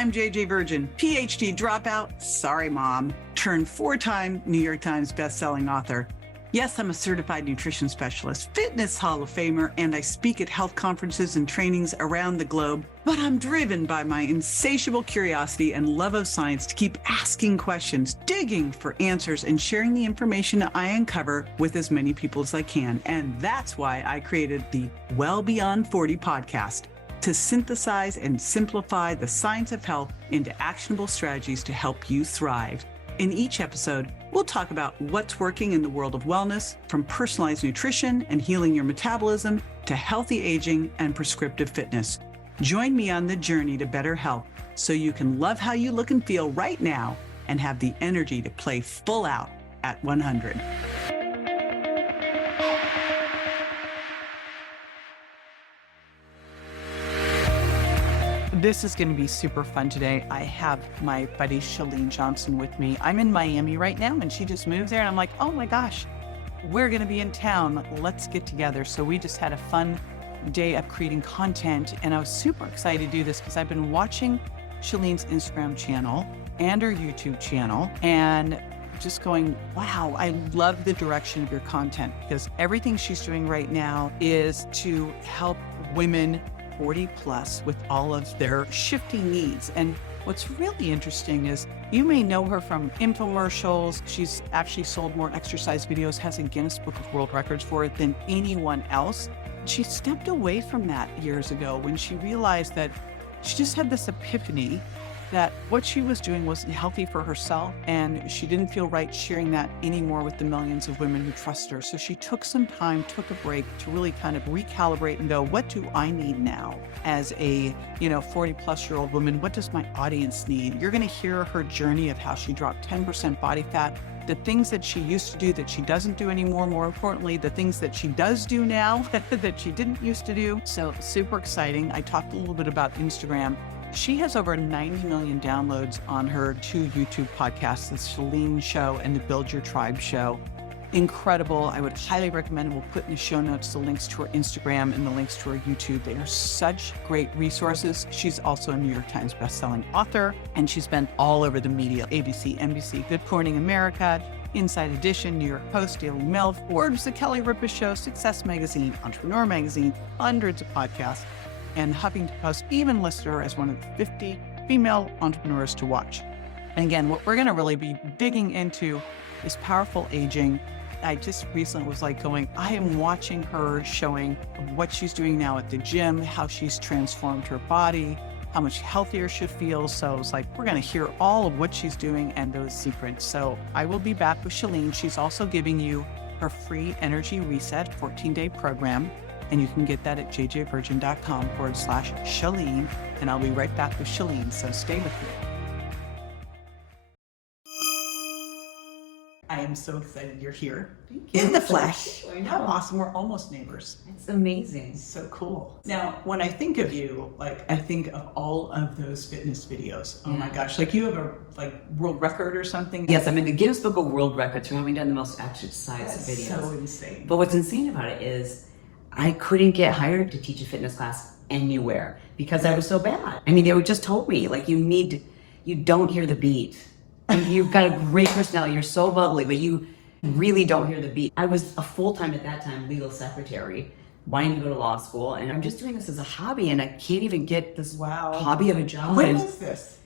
I'm JJ Virgin, PhD dropout, sorry mom, turned 4-time New York Times bestselling author. Yes, I'm a certified nutrition specialist, fitness Hall of Famer, and I speak at health conferences and trainings around the globe. But I'm driven by my insatiable curiosity and love of science to keep asking questions, digging for answers, and sharing the information I uncover with as many people as I can. And that's why I created the Well Beyond 40 podcast, to synthesize and simplify the science of health into actionable strategies to help you thrive. In each episode, we'll talk about what's working in the world of wellness, from personalized nutrition and healing your metabolism to healthy aging and prescriptive fitness. Join me on the journey to better health so you can love how you look and feel right now and have the energy to play full out at 100. This is going to be super fun today. I have my buddy Chalene Johnson with me. I'm in Miami right now, and she just moved there, and I'm like, oh my gosh, we're going to be in town. Let's get together. So we just had a fun day of creating content, and I was super excited to do this because I've been watching Chalene's Instagram channel and her YouTube channel and just going, wow, I love the direction of your content, because everything she's doing right now is to help women 40 plus with all of their shifting needs. And what's really interesting is you may know her from infomercials. She's actually sold more exercise videos, has a Guinness Book of World Records for it than anyone else. She stepped away from that years ago when she realized that she just had this epiphany that what she was doing wasn't healthy for herself, and she didn't feel right sharing that anymore with the millions of women who trust her. So she took some time, took a break to really kind of recalibrate and go, what do I need now as a 40 plus year old woman? What does my audience need? You're going to hear her journey of how she dropped 10% body fat, the things that she used to do that she doesn't do anymore, more importantly, the things that she does do now that she didn't used to do. So super exciting. I talked a little bit about Instagram. She has over 90 million downloads on her 2 YouTube podcasts, the Chalene Show and the Build Your Tribe Show. Incredible. I would highly recommend, we'll put in the show notes the links to her Instagram and the links to her YouTube. They are such great resources. She's also a New York Times bestselling author, and she's been all over the media, ABC, NBC, Good Morning America, Inside Edition, New York Post, Daily Mail, Forbes, The Kelly Ripa Show, Success Magazine, Entrepreneur Magazine, hundreds of podcasts, and Huffington Post even listed her as one of the 50 female entrepreneurs to watch. And again, what we're going to really be digging into is powerful aging. I just recently was like going, I am watching her showing what she's doing now at the gym, how she's transformed her body, how much healthier she feels. So it's like, we're going to hear all of what she's doing and those secrets. So I will be back with Chalene. She's also giving you her free Energy Reset 14-day program. And you can get that at jjvirgin.com/Chalene. And I'll be right back with Chalene, so stay with me. I am so excited you're here. In the flesh. How awesome. We're almost neighbors. It's amazing. So cool. Now, when I think of you, I think of all of those fitness videos. Oh my gosh. You have a world record or something? Yes, I'm in the Guinness Book of World Records for having done the most exercise videos. So insane. But what's insane about it is I couldn't get hired to teach a fitness class anywhere because I was so bad. I mean, they were just told me, you don't hear the beat. You've got a great personality, you're so bubbly, but you really don't hear the beat. I was a full-time, at that time, legal secretary, wanting to go to law school, and I'm just doing this as a hobby, and I can't even get this hobby of a job. When was this?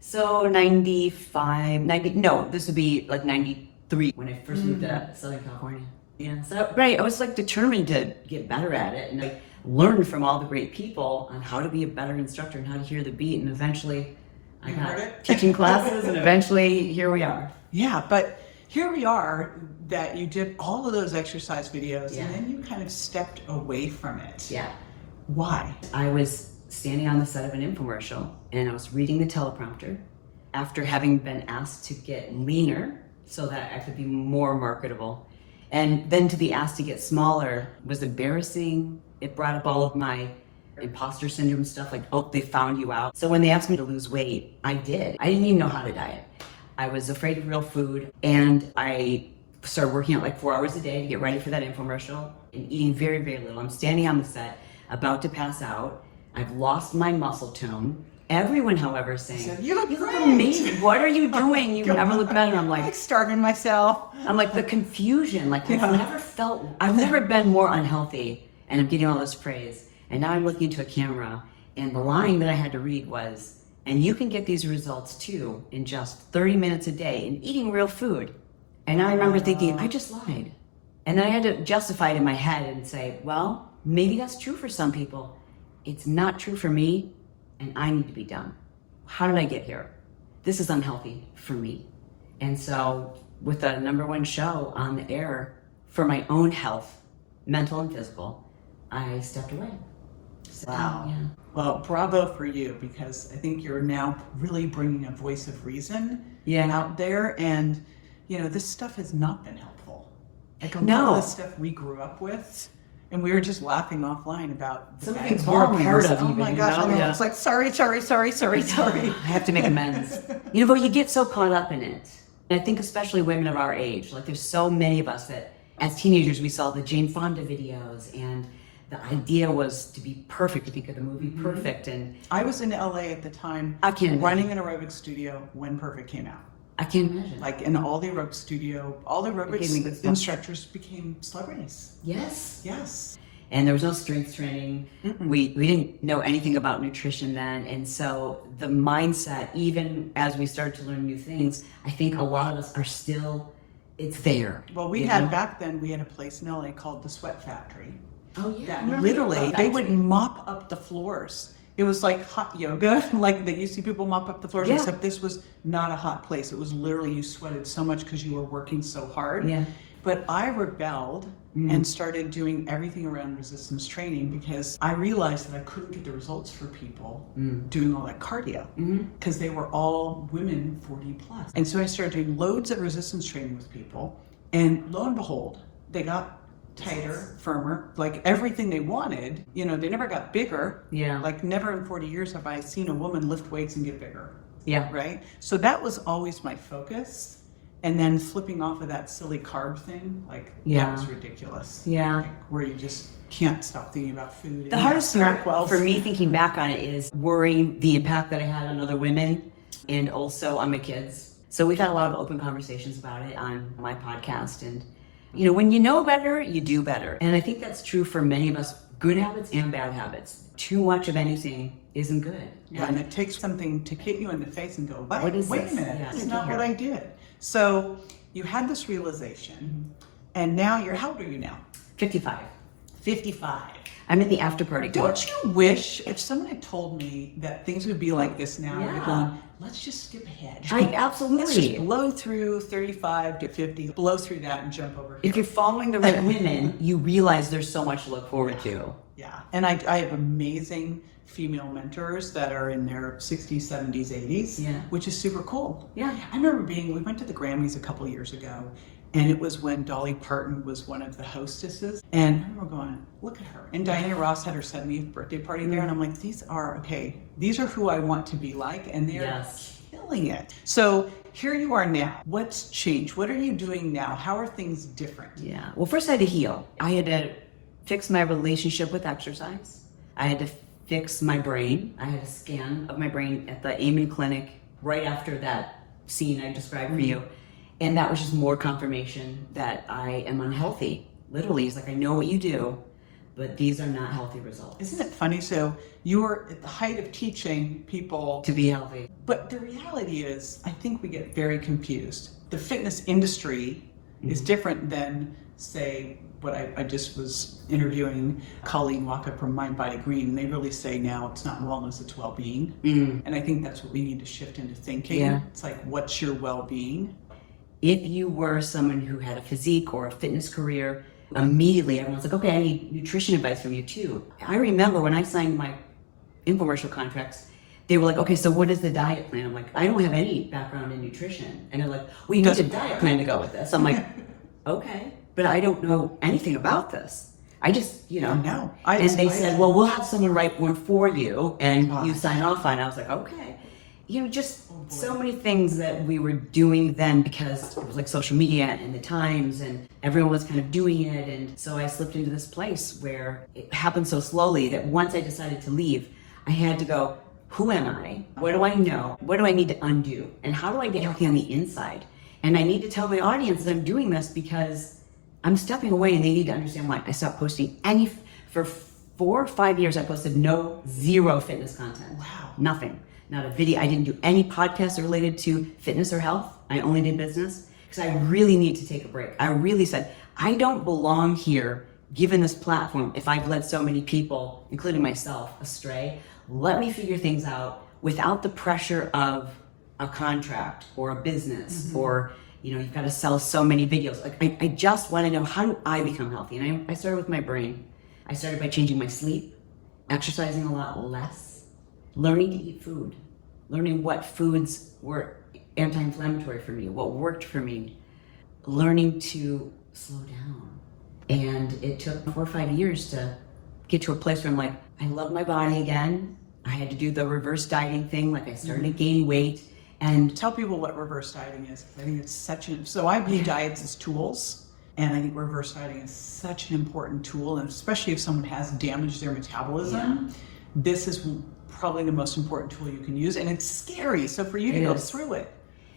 So this would be 93 when I first moved to Southern California. Yeah, so I was determined to get better at it and learn from all the great people on how to be a better instructor and how to hear the beat, and eventually I got teaching classes, and eventually here we are. Yeah, but here we are that you did all of those exercise videos and then you kind of stepped away from it. Yeah. Why? I was standing on the set of an infomercial and I was reading the teleprompter after having been asked to get leaner so that I could be more marketable. And then to be asked to get smaller was embarrassing. It brought up all of my imposter syndrome stuff, they found you out. So when they asked me to lose weight, I did. I didn't even know how to diet. I was afraid of real food, and I started working out 4 hours a day to get ready for that infomercial and eating very, very little. I'm standing on the set, about to pass out. I've lost my muscle tone. Everyone, however, is saying, So, "You look great." amazing. What are you doing? You never look better. I'm like like, starving myself. the confusion. Like, Yeah. I've never been more unhealthy, and I'm getting all this praise. And now I'm looking into a camera, and the line that I had to read was, and you can get these results too in just 30 minutes a day and eating real food. And I remember thinking, I just lied. And then I had to justify it in my head and say, well, maybe that's true for some people. It's not true for me, and I need to be done. How did I get here? This is unhealthy for me. And so with the #1 show on the air for my own health, mental and physical, I stepped away. So, Wow. Yeah. Well, bravo for you, because I think you're now really bringing a voice of reason Yeah. out there. And, this stuff has not been helpful. Like a lot No. of the stuff we grew up with. And we were just laughing offline about the Some fact things we're a we're part part of. of Oh even, my gosh. I mean, Yeah. it's like, sorry. I have to make amends. But you get so caught up in it. And I think especially women of our age, like there's so many of us that as teenagers we saw the Jane Fonda videos, and the idea was to be perfect, to think of the movie Perfect. And I was in LA at the time I can't running an aerobic studio when Perfect came out. I can't imagine. Like in all the aerobic studio, all the It gave me goosebumps. aerobics instructors became celebrities. Yes. Yes. And there was no strength training. Mm-mm. We didn't know anything about nutrition then. And so the mindset, even as we started to learn new things, I think a lot of us are still, it's there. Well, we had back then, we had a place in LA called the Sweat Factory. Oh yeah. I That remember literally, that they would factory. mop up the floors. It was like hot yoga, like that you see people mop up the floors, Yeah. except this was not a hot place. It was literally, you sweated so much because you were working so hard. Yeah. But I rebelled and started doing everything around resistance training because I realized that I couldn't get the results for people doing all that cardio because they were all women 40 plus. And so I started doing loads of resistance training with people, and lo and behold, they got tighter, firmer, like everything they wanted. They never got bigger. Yeah. Like never in 40 years have I seen a woman lift weights and get bigger. Yeah. Right? So that was always my focus. And then flipping off of that silly carb thing, like Yeah. that was ridiculous. Yeah. Like, where you just can't stop thinking about food. The hardest part for me thinking back on it is worrying the impact that I had on other women and also on my kids. So we've had a lot of open conversations about it on my podcast. And, when you know better, you do better. And I think that's true for many of us, good habits and bad habits. Too much of anything isn't good. Yeah, and it takes something to hit you in the face and go, What is wait this? a minute, Yeah, that's I not can what hear I did. So you had this realization, and now how old are you now? 55. 55. I'm in the after party. Don't you wish if someone had told me that things would be like this now, I'd have gone, let's just skip ahead. Let's just Absolutely. blow through 35 to 50, blow through that and jump over here. If you're following the right women, you realize there's so much to look forward to. Yeah, and I have amazing female mentors that are in their 60s, 70s, 80s, Yeah. which is super cool. Yeah. I remember we went to the Grammys a couple years ago, and it was when Dolly Parton was one of the hostesses, and I remember going, look at her. And Diana Ross had her 70th birthday party there, and I'm like, these are who I want to be like, and they're Yes. killing it. So here you are now. What's changed? What are you doing now? How are things different? Yeah. Well, first I had to heal. I had to fix my relationship with exercise. I had to fix my brain. I had a scan of my brain at the Amen Clinic right after that scene I described for you. And that was just more confirmation that I am unhealthy. Literally, it's like, I know what you do, but these are not healthy results. Isn't it funny? So you were at the height of teaching people To be healthy. But the reality is, I think we get very confused. The fitness industry is different than, say, what I just was interviewing Colleen Walker from Mind Body Green, and they really say now it's not wellness, it's well-being. And I think that's what we need to shift into thinking. Yeah. It's like, what's your well-being? If you were someone who had a physique or a fitness career, immediately everyone's like, okay, I need nutrition advice from you too. I remember when I signed my infomercial contracts, they were like, okay, so what is the diet plan? I'm like, I don't have any background in nutrition. And they're like, well, you need a diet plan to go with this. I'm like, okay, but I don't know anything about this. I just, No. And they said, well, we'll have someone write one for you and you sign off on it. I was like, okay. Just so many things that we were doing then because it was like social media and the times and everyone was kind of doing it. And so I slipped into this place where it happened so slowly that once I decided to leave, I had to go, who am I? What do I know? What do I need to undo? And how do I get healthy on the inside? And I need to tell my audience that I'm doing this because I'm stepping away and they need to understand why. I stopped posting for 4 or 5 years. I posted zero fitness content. Wow. Nothing. Not a video. I didn't do any podcasts related to fitness or health. I only did business because I really need to take a break. I really said, I don't belong here given this platform. If I've led so many people, including myself, astray, let me figure things out without the pressure of a contract or a business or, you've got to sell so many videos. Like I just want to know, how do I become healthy? And I started with my brain. I started by changing my sleep, exercising a lot less, learning to eat food, learning what foods were anti-inflammatory for me, what worked for me, learning to slow down. And it took 4 or 5 years to get to a place where I'm like, I love my body again. I had to do the reverse dieting thing. Like I started to gain weight. And Tell people what reverse dieting is. I think it's so I view diets as tools. And I think reverse dieting is such an important tool. And especially if someone has damaged their metabolism, this is probably the most important tool you can use. And it's scary. So for you to go through it.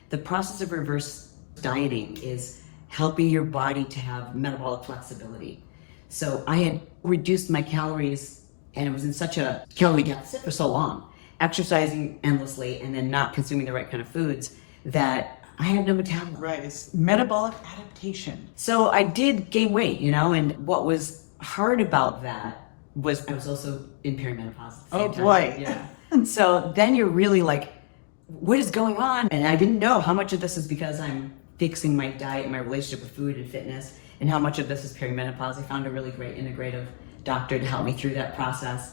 The process of reverse dieting is helping your body to have metabolic flexibility. So I had reduced my calories and it was in such a calorie deficit for so long, exercising endlessly and then not consuming the right kind of foods, that I had no metabolism. Right, it's metabolic adaptation. So I did gain weight, and what was hard about that was I was also in perimenopause at the same time. Boy. Yeah. And so then you're really like, what is going on? And I didn't know how much of this is because I'm fixing my diet and my relationship with food and fitness, and how much of this is perimenopause. I found a really great integrative doctor to help me through that process.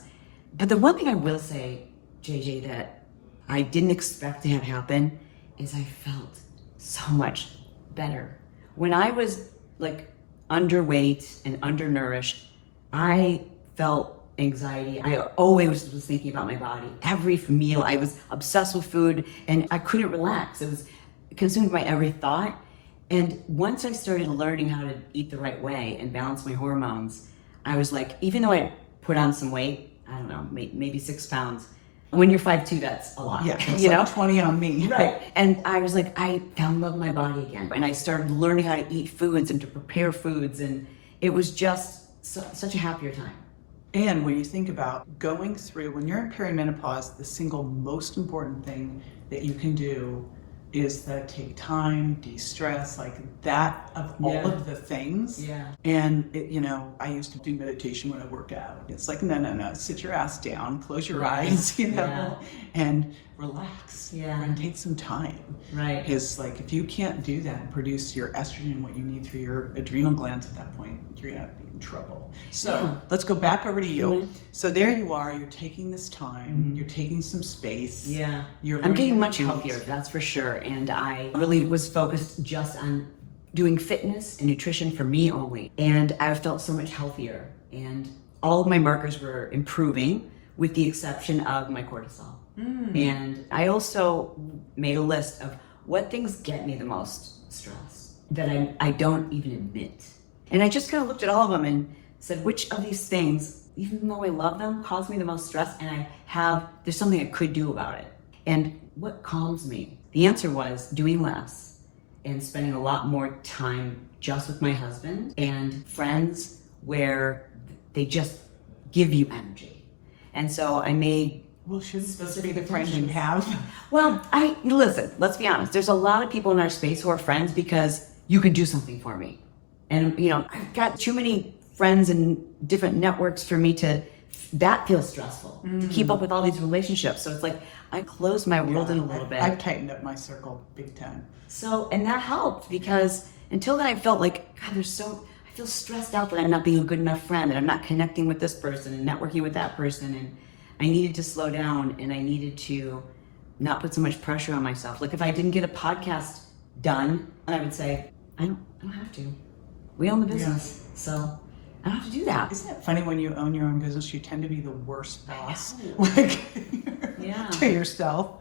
But the one thing I will say, JJ, that I didn't expect to have happen is I felt so much better. When I was like underweight and undernourished, I felt anxiety. I always was thinking about my body. Every meal, I was obsessed with food and I couldn't relax. It was consumed by every thought. And once I started learning how to eat the right way and balance my hormones, I was like, even though I put on some weight, I don't know, maybe 6 pounds. When you're 5'2", that's a lot. Yeah, it's 20 on me. Right. And I was like, I found love in my body again. And I started learning how to eat foods and to prepare foods. And it was just such a happier time. And when you think about going through, when you're in perimenopause, the single most important thing that you can do is that take time, de-stress, like that of all of the things. Yeah. And I used to do meditation when I work out. It's like, no, sit your ass down, close your eyes, and relax. Yeah. And take some time. Right. Because like if you can't do that and produce your estrogen, what you need through your adrenal glands at that point, you're gonna be in trouble. So let's go back over to you. Mm-hmm. So there you are, you're taking this time, you're taking some space. Yeah. You're I'm getting learning much how to healthier, that's for sure. And I really was focused just on doing fitness and nutrition for me only. And I felt so much healthier. And all of my markers were improving with the exception of my cortisol. And I also made a list of what things get me the most stress that I don't even admit. And I just kind of looked at all of them and said, which of these things, even though I love them, cause me the most stress, and there's something I could do about it. And what calms me? The answer was doing less and spending a lot more time just with my husband and friends where they just give you energy. And so I made shouldn't this be the friend you have? Well, listen, let's be honest. There's a lot of people in our space who are friends because you could do something for me. And, I've got too many friends and different networks for me that feels stressful to keep up with all these relationships. So it's like, I closed my world in a little bit. I've tightened up my circle big time. So, and that helped because until then I felt like, God, I feel stressed out that I'm not being a good enough friend, that I'm not connecting with this person and networking with that person. And I needed to slow down and I needed to not put so much pressure on myself. Like if I didn't get a podcast done, I would say, I don't have to. We own the business, so I don't have to do that. Isn't it funny when you own your own business, you tend to be the worst boss like to yourself?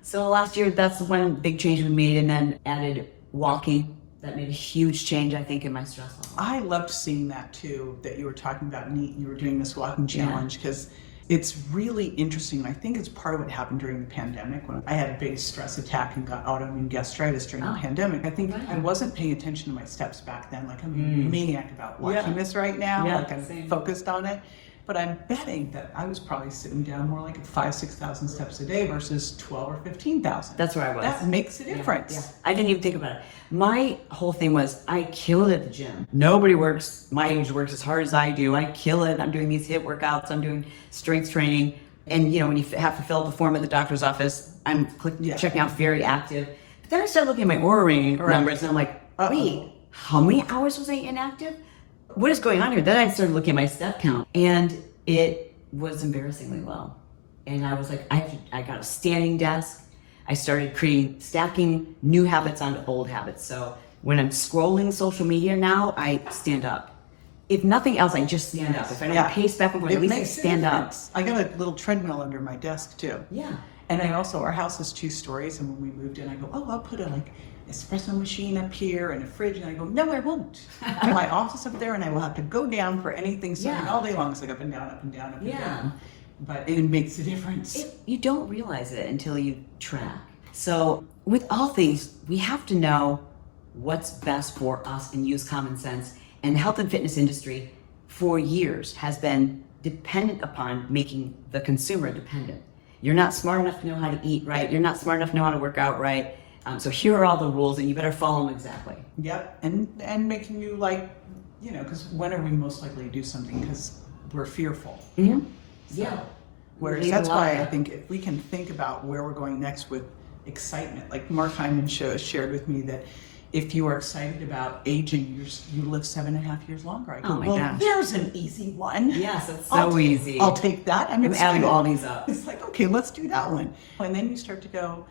So last year, that's one big change we made, and then added walking That made a huge change, I think, in my stress level. I loved seeing that too, that you were talking about neat, you were doing this walking challenge, because it's really interesting. I think it's part of what happened during the pandemic when I had a big stress attack and got autoimmune gastritis during the pandemic. I think I wasn't paying attention to my steps back then. Like, I'm a maniac about watching this right now. Like, I'm focused on it. But I'm betting that I was probably sitting down more like at 5,000-6,000 steps a day versus 12 or 15,000. That's where I was. That makes a difference. Yeah. I didn't even think about it. My whole thing was I kill it at the gym. Nobody works my age works as hard as I do. I kill it. I'm doing these HIIT workouts. I'm doing strength training. And when you have to fill out the form at the doctor's office, I'm checking out very active. But then I started looking at my Oura ring numbers, and I'm like, wait, how many hours was I inactive? What is going on here? Then I started looking at my step count, and it was embarrassingly low. And I was like, I got a standing desk. I started stacking new habits onto old habits. So when I'm scrolling social media now, I stand up. If nothing else, I just stand up. If I don't pace back and forth, at least I stand up. I got a little treadmill under my desk too. Yeah. And our house is 2 stories, and when we moved in, I go, I'll put a espresso machine up here and a fridge, and I go, no, I won't. My office up there, and I will have to go down for anything starting all day long. It's like up and down, up and down, up and down. But it makes a difference. You don't realize it until you track. So with all things, we have to know what's best for us and use common sense. And the health and fitness industry for years has been dependent upon making the consumer dependent. You're not smart enough to know how to eat right. You're not smart enough to know how to work out right. So here are all the rules, and you better follow them exactly. Yep, and making you because when are we most likely to do something? Because we're fearful. Mm-hmm. So, whereas that's why I think if we can think about where we're going next with excitement, like Mark Hyman shared with me that if you are excited about aging, you live 7.5 years longer. I go, oh my gosh. There's an easy one. Yes, it's so easy. I'll take that. I'm adding all these up. It's like, okay, let's do that one. And then you start to go,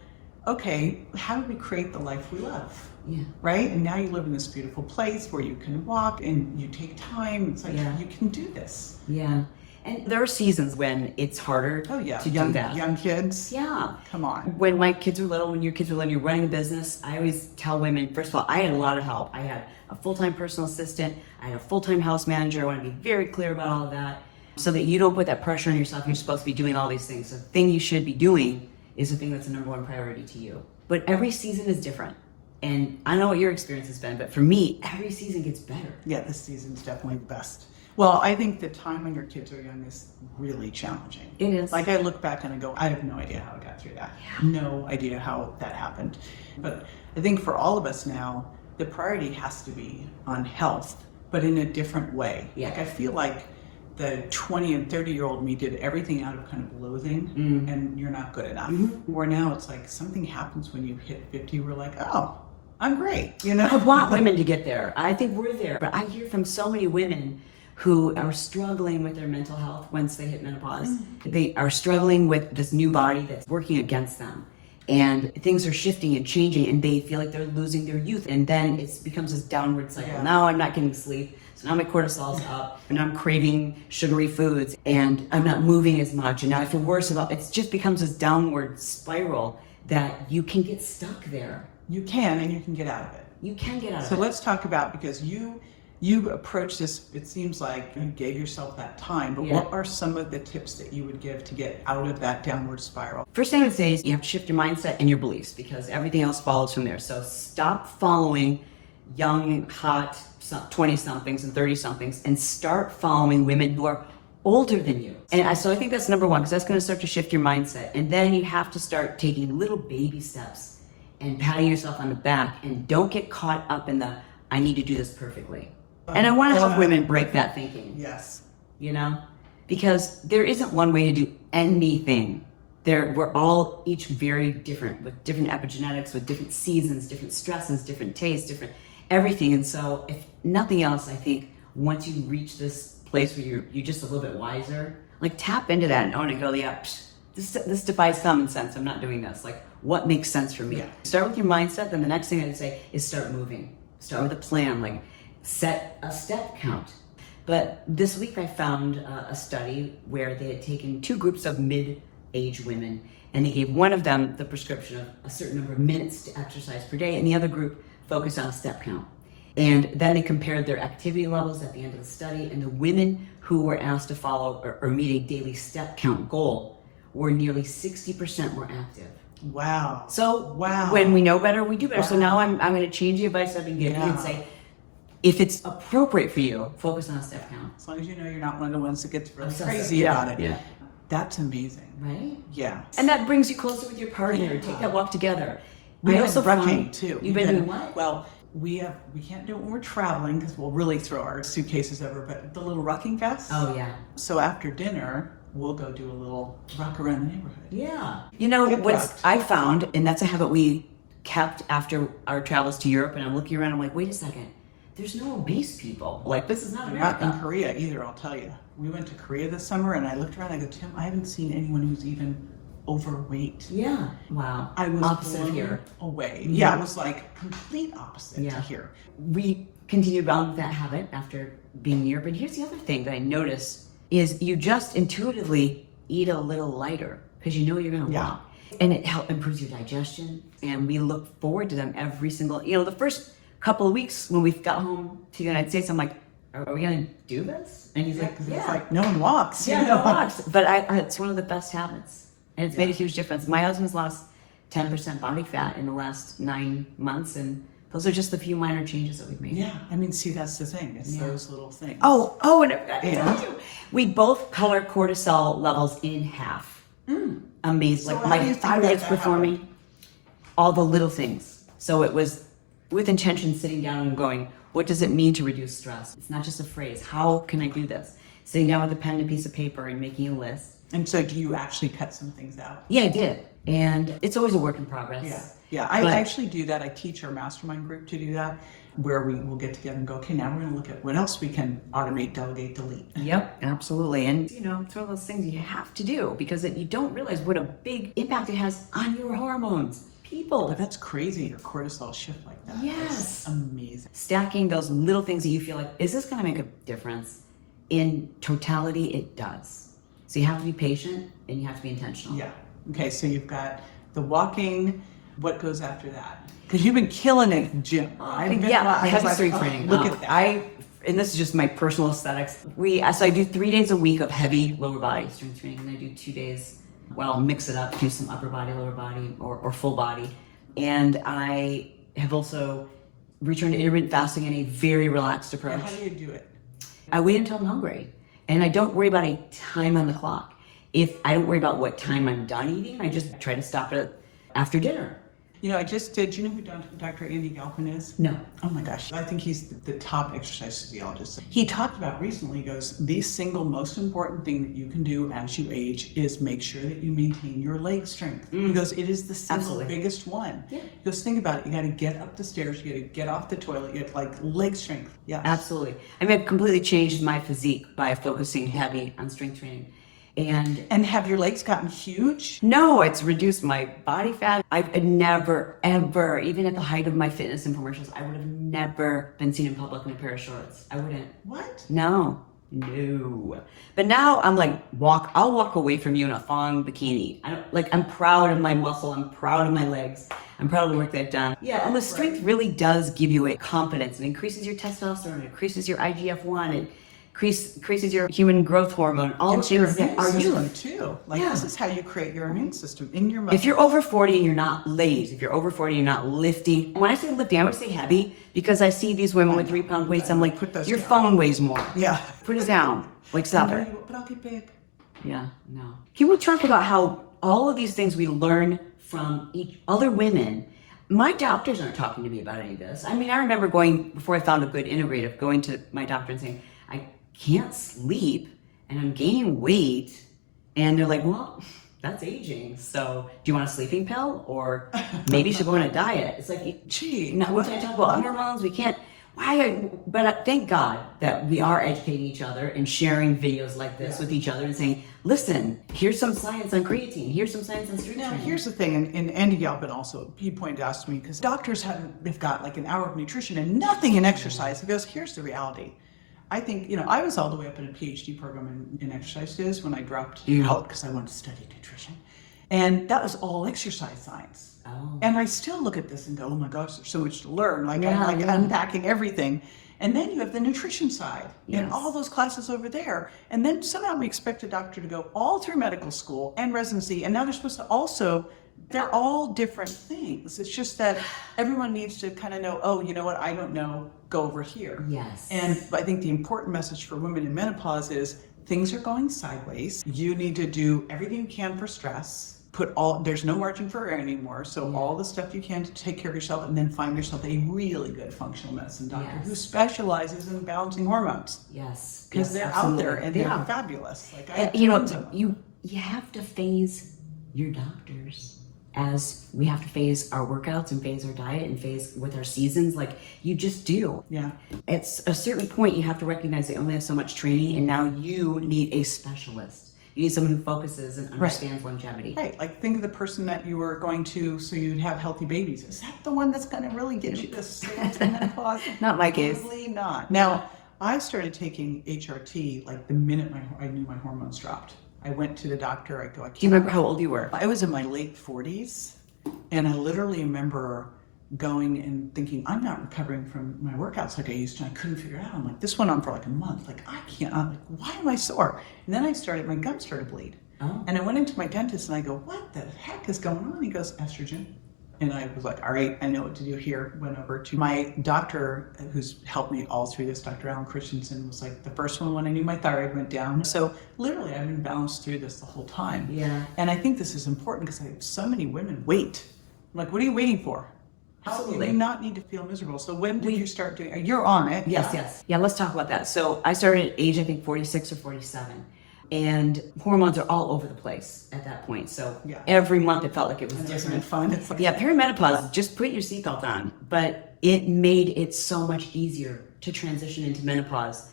okay, how do we create the life we love? Yeah. Right? And now you live in this beautiful place where you can walk and you take time. It's like, you can do this. Yeah. And there are seasons when it's harder to do that. Young kids. Yeah. Come on. When my kids were little, when your kids were little, you're running a business, I always tell women, first of all, I had a lot of help. I had a full-time personal assistant. I had a full-time house manager. I want to be very clear about all of that so that you don't put that pressure on yourself. You're supposed to be doing all these things. The thing you should be doing is the thing that's the number one priority to you. But every season is different. And I know what your experience has been, but for me, every season gets better. Yeah, this season's definitely the best. Well, I think the time when your kids are young is really challenging. It is. Like, I look back and I go, I have no idea how I got through that. Yeah. No idea how that happened. But I think for all of us now, the priority has to be on health, but in a different way. Yeah. Like, I feel like the 20 and 30-year-old me did everything out of kind of loathing, and you're not good enough. Where now it's like something happens when you hit 50, we're like, oh, I'm great, I want women to get there. I think we're there. But I hear from so many women who are struggling with their mental health once they hit menopause. They are struggling with this new body that's working against them. And things are shifting and changing, and they feel like they're losing their youth. And then it becomes this downward cycle. Yeah. Now I'm not getting sleep. So now my cortisol's up, and I'm craving sugary foods, and I'm not moving as much. And now I feel worse about it. It just becomes this downward spiral that you can get stuck there. You can, and you can get out of it. You can get out of it. So let's talk about, because you approach this, it seems like you gave yourself that time, but what are some of the tips that you would give to get out of that downward spiral? First thing I would say is you have to shift your mindset and your beliefs, because everything else follows from there. So stop following young, hot 20-somethings and 30-somethings and start following women who are older than you. And so I think that's number one, because that's going to start to shift your mindset. And then you have to start taking little baby steps and patting yourself on the back, and don't get caught up in the, I need to do this perfectly. And I want to help women break that thinking. Yes. Because there isn't one way to do anything. We're all each very different, with different epigenetics, with different seasons, different stresses, different tastes, different everything. And so if nothing else, I think once you reach this place where you're just a little bit wiser, like tap into that and own it, go, this defies common sense. I'm not doing this. Like, what makes sense for me? Yeah. Start with your mindset. Then the next thing I'd say is start moving. Start with a plan, like set a step count. But this week I found a study where they had taken 2 groups of mid-age women, and they gave one of them the prescription of a certain number of minutes to exercise per day, and the other group focused on a step count. And then they compared their activity levels at the end of the study, and the women who were asked to follow or meet a daily step count goal were nearly 60% more active. Wow. So wow. when we know better, we do better. Wow. So now I'm going to change the advice I've been giving you and say, if it's appropriate for you, focus on a step count. As long as you know you're not one of the ones that gets really Obsessive. crazy about it. Yeah. That's amazing. Right? Yeah. And that brings you closer with your partner. Take that walk together. We I also also running find too. You've been doing what? Well, we can't do it when we're traveling because we'll really throw our suitcases over. But the little rucking vests. Oh yeah. So after dinner, we'll go do a little rock around the neighborhood. Yeah. You know Get what rocked. I found, and that's a habit we kept after our travels to Europe. And I'm looking around. I'm like, wait a second. There's no obese people. Like this is not They're not America. in Korea either. I'll tell you. We went to Korea this summer, and I looked around. I go, Tim, I haven't seen anyone who's even overweight. Yeah. Wow. I was opposite blown here. away. Mhm. Yeah, it was like complete opposite Yeah. to here. We continued on with that habit after being in Europe. And here's the other thing that I noticed is you just intuitively eat a little lighter because you know you're going to Yeah. walk. And it improves your digestion. And we look forward to them every single, the first couple of weeks when we got home to the United States, I'm like, are we going to do this? And he's Yeah, like, because yeah. it's like no one walks. Yeah, you no know? walks. But it's one of the best habits. And it's made a huge difference. My husband's lost 10% body fat in the last 9 months. And those are just the few minor changes that we've made. Yeah, I mean, see, that's the thing. It's Yeah. those little things. Oh, and I forgot to Yeah. tell you. We both cut our cortisol levels in half. Amazing. So Like how my do you think thyroid's that performing. All the little things. So it was with intention sitting down and going, what does it mean to reduce stress? It's not just a phrase. How can I do this? Sitting down with a pen and a piece of paper and making a list. And so, do you actually cut some things out? Yeah, I did. And it's always a work in progress. Yeah. I But- actually do that. I teach our mastermind group to do that, where we will get together and go, okay, now we're going to look at what else we can automate, delegate, delete. Yep, absolutely. And it's one of those things you have to do because you don't realize what a big impact it has on your hormones. People. But that's crazy. Your cortisol shift like that. Yes. That's amazing. Stacking those little things that you feel like, is this going to make a difference? In totality, it does. So you have to be patient and you have to be intentional. Yeah. Okay, so you've got the walking. What goes after that? Because you've been killing it, in gym. I've been, Yeah, I was heavy like, strength oh, training. Look at that. And this is just my personal aesthetics. So I do 3 days a week of heavy lower body strength training, and I do 2 days. Well, I'll mix it up, do some upper body, lower body, or full body. And I have also returned to intermittent fasting in a very relaxed approach. And how do you do it? I wait until I'm hungry, and I don't worry about a time on the clock. If I don't worry about what time I'm done eating, I just try to stop it after dinner. You know, I just did. Do you know who Dr. Andy Galpin is? No. Oh my gosh. I think he's the top exercise physiologist. He talked about recently, he goes, the single most important thing that you can do as you age is make sure that you maintain your leg strength. He goes, it is the single Absolutely. biggest one. Yeah. He goes, think about it. You got to get up the stairs. You got to get off the toilet. You got like leg strength. Yeah. Absolutely. I mean, I've completely changed my physique by focusing heavy on strength training. And have your legs gotten huge? no, it's reduced my body fat. I've never, ever, even at the height of my fitness infomercials, I would have never been seen in public in a pair of shorts. I wouldn't. What? No. But now I'm like, I'll walk away from you in a thong bikini. I'm proud of my muscle. I'm proud of my legs. I'm proud of the work they've done. Yeah, and the strength really does give you a confidence. It increases your testosterone. It increases your IGF-1. It increases your human growth hormone. All And your things that immune are system new. too. Like Yeah. this is how you create your immune system in your muscle. If you're over 40 and you're not lazy, if you're over 40 and you're not lifting, when I say lifting, I would say heavy because I see these women with 3-pound weights. I'm like, Put those your down. phone weighs more. Yeah. Put it down. Like, stop it. But I'll get big. Yeah, no. Can we talk about how all of these things we learn from other women? My doctors aren't talking to me about any of this. I mean, I remember before I found a good integrative, going to my doctor and saying, I can't sleep and I'm gaining weight. And they're like, well, that's aging. So do you want a sleeping pill? Or maybe you should go on a diet. It's like, Gee. now we can't talk about hormones. We can't. But thank God that we are educating each other and sharing videos like this with each other and saying, listen, here's some science on creatine. Here's some science on strength Now, training. here's the thing, and Andy Galpin also, he pointed out to me, because doctors they've got like an hour of nutrition and nothing in exercise. He goes, here's the reality. I think, I was all the way up in a PhD program in exercise phys when I dropped out because I wanted to study nutrition. And that was all exercise science. Oh. And I still look at this and go, oh my gosh, there's so much to learn. Like, Yeah, I'm like yeah. unpacking everything. And then you have the nutrition side and Yes. all those classes over there. And then somehow we expect a doctor to go all through medical school and residency. And now they're supposed to also, they're all different things. It's just that everyone needs to kind of know, oh, you know what, I don't know, go over here. Yes. And I think the important message for women in menopause is things are going sideways. You need to do everything you can for stress. There's no margin for error anymore. So all the stuff you can to take care of yourself, and then find yourself a really good functional medicine doctor who specializes in balancing hormones. Yes. Because they're out there and they're fabulous. Like I have tons of them. You have to phase your doctors as we have to phase our workouts and phase our diet and phase with our seasons. Like you just do. Yeah. At a certain point, you have to recognize they only have so much training, and now you need a specialist. You need someone who focuses and understands longevity. Right. Like think of the person that you were going to so you'd have healthy babies. Is that the one that's going to really get you to stay to menopause? Not my case. Probably not. Now, I started taking HRT like the minute I knew my hormones dropped. I went to the doctor. I go, Do you remember how old you were? I was in my late 40s, and I literally remember going and thinking, I'm not recovering from my workouts like I used to. I couldn't figure it out. I'm like, this went on for like a month. Like, I'm like, why am I sore? And then my gums started to bleed. Oh. And I went into my dentist and I go, what the heck is going on? He goes, estrogen. And I was like, all right, I know what to do here. Went over to my doctor who's helped me all through this, Dr. Alan Christensen, was like the first one when I knew my thyroid went down. So literally I've been balanced through this the whole time. Yeah. And I think this is important because I have so many women wait. I'm like, what are you waiting for? Absolutely. You do not need to feel miserable. So when did you start doing it? You're on it. Yes. Yeah, let's talk about that. So I started at age, I think, 46 or 47. And hormones are all over the place at that point. So every month it felt like it was different. Fun. It's like, Perimenopause, just put your seatbelt on. But it made it so much easier to transition into menopause.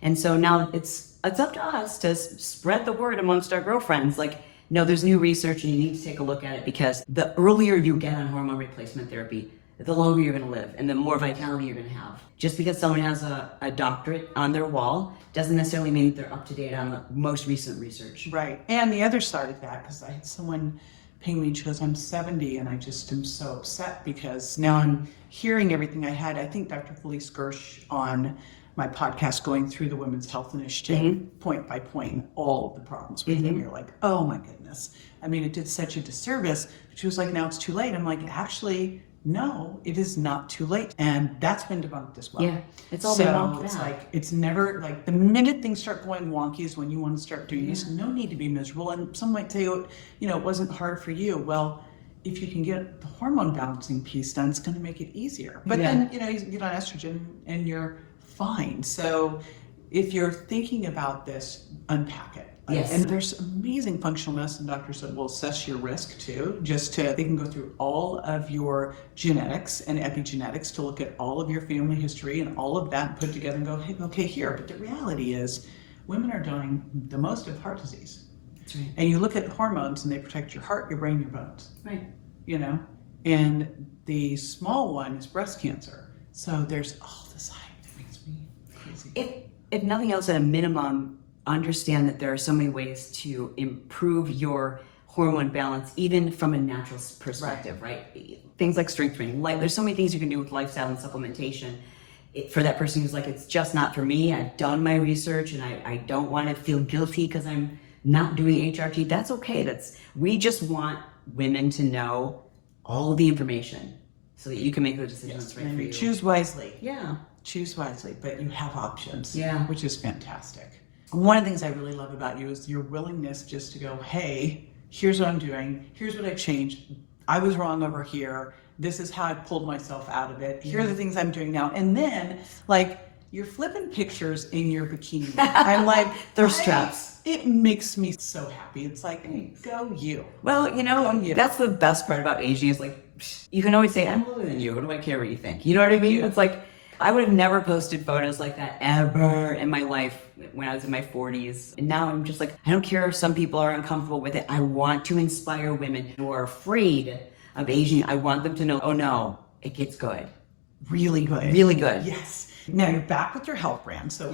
And so now it's up to us to spread the word amongst our girlfriends. Like, no, there's new research and you need to take a look at it, because the earlier you get on hormone replacement therapy, the longer you're going to live and the more vitality you're going to have. Just because someone has a doctorate on their wall doesn't necessarily mean they're up to date on the most recent research. Right. And the other side of that, because I had someone ping me and she goes, I'm 70 and I just am so upset because now I'm hearing everything I had. I think Dr. Felice Gersh on my podcast going through the Women's Health Initiative point by point, all of the problems with them. You're like, oh my goodness. I mean, it did such a disservice. But she was like, now it's too late. I'm like, actually, no, it is not too late. And that's been debunked as well. Yeah, it's all debunked. So it's like, it's never like the minute things start going wonky is when you want to start doing this. No need to be miserable. And some might say, oh, it wasn't hard for you. Well, if you can get the hormone balancing piece done, it's going to make it easier. But then, you get on estrogen and you're fine. So if you're thinking about this, unpack it. Yes. And there's amazing functional medicine doctors that will assess your risk too. They can go through all of your genetics and epigenetics to look at all of your family history and all of that and put together and go, hey, okay, here. But the reality is women are dying the most of heart disease. That's right. And you look at hormones and they protect your heart, your brain, your bones. Right. And the small one is breast cancer. So there's all this hype that makes me crazy. If nothing else, at a minimum, understand that there are so many ways to improve your hormone balance, even from a natural perspective, right? Things like strength training. There's so many things you can do with lifestyle and supplementation. For that person who's like, it's just not for me, I've done my research and I don't want to feel guilty because I'm not doing HRT. That's okay. We just want women to know all of the information so that you can make the decisions right for you. Choose wisely. Yeah. Choose wisely, but you have options. Yeah. Which is fantastic. One of the things I really love about you is your willingness just to go, hey, here's what I'm doing. Here's what I changed. I was wrong over here. This is how I pulled myself out of it. Here are the things I'm doing now. And then, you're flipping pictures in your bikini. I'm like, they're straps. It makes me so happy. It's like, hey, go you. Well, that's the best part about aging is you can always say, I'm older than you. What do I care what you think? You know what I mean? It's like, I would have never posted photos like that ever in my life when I was in my 40s. And now I'm just like, I don't care if some people are uncomfortable with it. I want to inspire women who are afraid of aging. I want them to know, oh no, it gets good. Really good. Really good. Yes. Now you're back with your health brand. So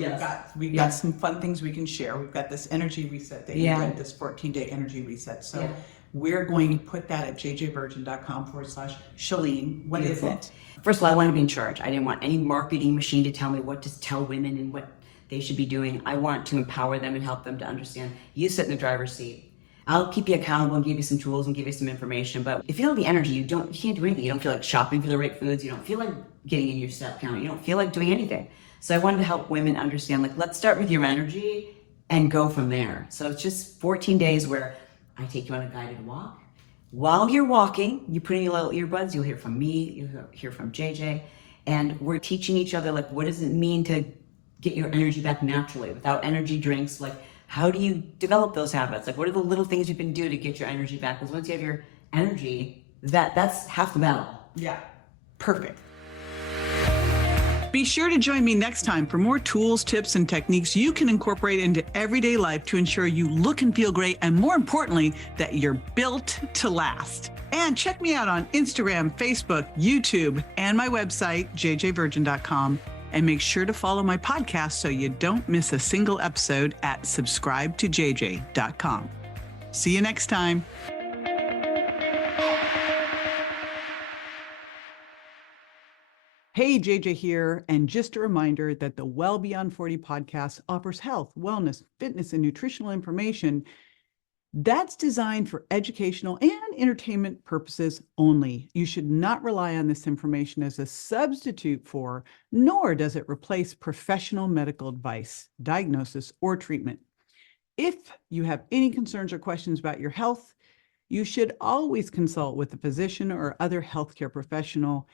we've got some fun things we can share. We've got this energy reset that you did, this 14-day energy reset. So We're going to put that at jjvirgin.com/Chalene. What is Beautiful. it? First of all, I want to be in charge. I didn't want any marketing machine to tell me what to tell women and what they should be doing. I want to empower them and help them to understand. You sit in the driver's seat. I'll keep you accountable and give you some tools and give you some information. But if you don't have the energy, you can't do anything. You don't feel like shopping for the right foods. You don't feel like getting in your step count. You don't feel like doing anything. So I wanted to help women understand, like, let's start with your energy and go from there. So it's just 14 days where I take you on a guided walk. While you're walking, you put in your little earbuds, you'll hear from me, you'll hear from JJ, and we're teaching each other, like, what does it mean to get your energy back naturally without energy drinks? Like, how do you develop those habits? Like, what are the little things you can do to get your energy back? Because once you have your energy, that's half the battle. Yeah. Perfect. Be sure to join me next time for more tools, tips, and techniques you can incorporate into everyday life to ensure you look and feel great, and more importantly, that you're built to last. And check me out on Instagram, Facebook, YouTube, and my website, jjvirgin.com. And make sure to follow my podcast so you don't miss a single episode at subscribetojj.com. See you next time. Hey, JJ here, and just a reminder that the Well Beyond 40 podcast offers health, wellness, fitness, and nutritional information that's designed for educational and entertainment purposes only. You should not rely on this information as a substitute for, nor does it replace professional medical advice, diagnosis, or treatment. If you have any concerns or questions about your health, you should always consult with a physician or other healthcare professional.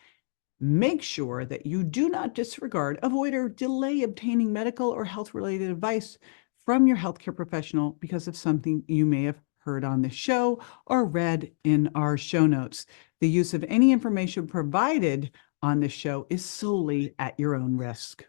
Make sure that you do not disregard, avoid, or delay obtaining medical or health-related advice from your healthcare professional because of something you may have heard on this show or read in our show notes. The use of any information provided on this show is solely at your own risk.